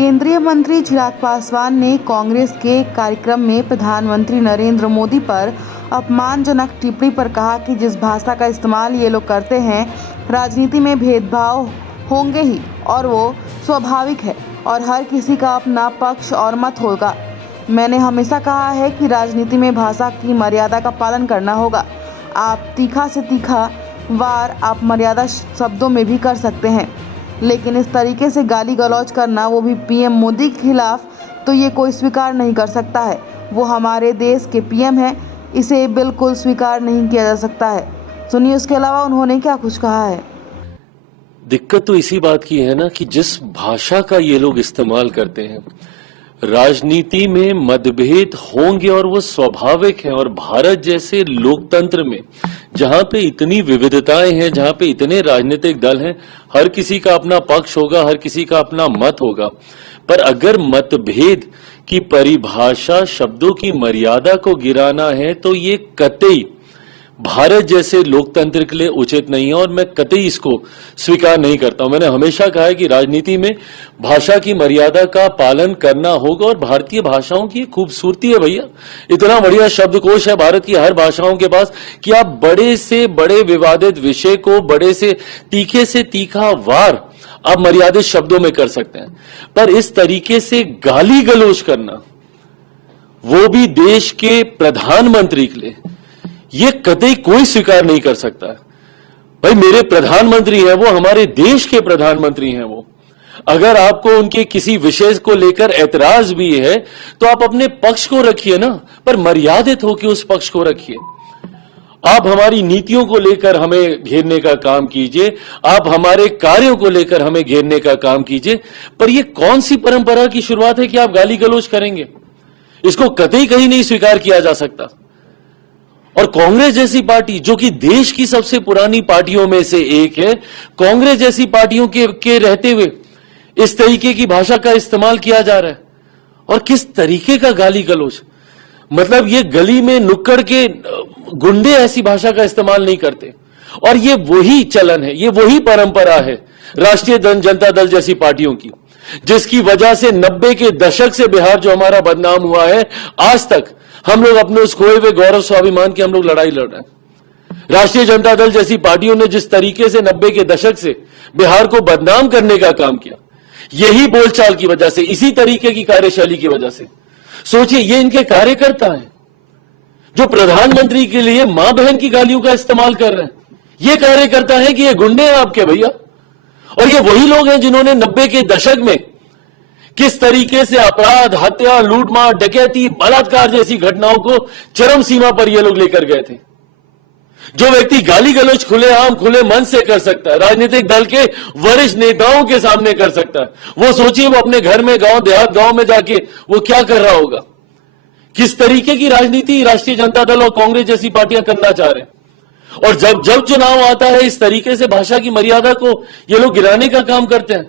केंद्रीय मंत्री चिराग पासवान ने कांग्रेस के कार्यक्रम में प्रधानमंत्री नरेंद्र मोदी पर अपमानजनक टिप्पणी पर कहा कि जिस भाषा का इस्तेमाल ये लोग करते हैं, राजनीति में भेदभाव होंगे ही और वो स्वाभाविक है और हर किसी का अपना पक्ष और मत होगा। मैंने हमेशा कहा है कि राजनीति में भाषा की मर्यादा का पालन करना होगा। आप तीखा से तीखा वार आप मर्यादा शब्दों में भी कर सकते हैं, लेकिन इस तरीके से गाली गलौज करना, वो भी पीएम मोदी के खिलाफ, तो ये कोई स्वीकार नहीं कर सकता है। वो हमारे देश के पीएम हैं, इसे बिल्कुल स्वीकार नहीं किया जा सकता है। सुनिए उसके अलावा उन्होंने क्या कुछ कहा है। दिक्कत तो इसी बात की है ना कि जिस भाषा का ये लोग इस्तेमाल करते हैं, राजनीति में मतभेद होंगे और वो स्वाभाविक है। और भारत जैसे लोकतंत्र में जहां पे इतनी विविधताएं हैं, जहां पे इतने राजनीतिक दल हैं, हर किसी का अपना पक्ष होगा, हर किसी का अपना मत होगा। पर अगर मतभेद की परिभाषा शब्दों की मर्यादा को गिराना है तो ये कतई भारत जैसे लोकतंत्र के लिए उचित नहीं है और मैं कतई इसको स्वीकार नहीं करता हूं। मैंने हमेशा कहा है कि राजनीति में भाषा की मर्यादा का पालन करना होगा और भारतीय भाषाओं की खूबसूरती है भैया। इतना बढ़िया शब्दकोश है भारत की हर भाषाओं के पास कि आप बड़े से बड़े विवादित विषय को बड़े से तीखा वार आप मर्यादित शब्दों में कर सकते हैं। पर इस तरीके से गाली गलौज करना, वो भी देश के प्रधानमंत्री के लिए, ये कतई कोई स्वीकार नहीं कर सकता है। भाई मेरे प्रधानमंत्री हैं, वो हमारे देश के प्रधानमंत्री हैं। वो अगर आपको उनके किसी विषय को लेकर ऐतराज भी है तो आप अपने पक्ष को रखिए ना, पर मर्यादित होकर उस पक्ष को रखिए। आप हमारी नीतियों को लेकर हमें घेरने का काम कीजिए, आप हमारे कार्यों को लेकर हमें घेरने का काम कीजिए, पर यह कौन सी परंपरा की शुरुआत है कि आप गाली गलौज करेंगे? इसको कतई कहीं नहीं स्वीकार किया जा सकता। और कांग्रेस जैसी पार्टी जो कि देश की सबसे पुरानी पार्टियों में से एक है, कांग्रेस जैसी पार्टियों के रहते हुए इस तरीके की भाषा का इस्तेमाल किया जा रहा है। और किस तरीके का गाली गलौज, मतलब ये गली में नुक्कड़ के गुंडे ऐसी भाषा का इस्तेमाल नहीं करते। और ये वही चलन है, ये वही परंपरा है राष्ट्रीय जनता दल जैसी पार्टियों की, जिसकी वजह से 90 के दशक से बिहार जो हमारा बदनाम हुआ है, आज तक हम लोग अपने उस खोए हुए गौरव स्वाभिमान की हम लोग लड़ाई लड़ रहे हैं। राष्ट्रीय जनता दल जैसी पार्टियों ने जिस तरीके से 90 के दशक से बिहार को बदनाम करने का काम किया, यही बोलचाल की वजह से, इसी तरीके की कार्यशैली की वजह से। सोचिए, ये इनके कार्यकर्ता हैं जो प्रधानमंत्री के लिए मां बहन की गालियों का इस्तेमाल कर रहे हैं। ये कार्यकर्ता हैं कि ये गुंडे हैं आपके भैया। और ये वही लोग हैं जिन्होंने 90 के दशक में किस तरीके से अपराध, हत्या, लूटमार, डकैती, बलात्कार जैसी घटनाओं को चरम सीमा पर ये लोग लेकर गए थे। जो व्यक्ति गाली गलौज खुलेआम खुले मन से कर सकता है, राजनीतिक दल के वरिष्ठ नेताओं के सामने कर सकता है, वो सोचिए वो अपने घर में, गांव देहात गांव में जाके वो क्या कर रहा होगा। किस तरीके की राजनीति राष्ट्रीय जनता दल और कांग्रेस जैसी पार्टियां करना चाह रहे हैं। और जब चुनाव आता है, इस तरीके से भाषा की मर्यादा को ये लोग गिराने का काम करते हैं।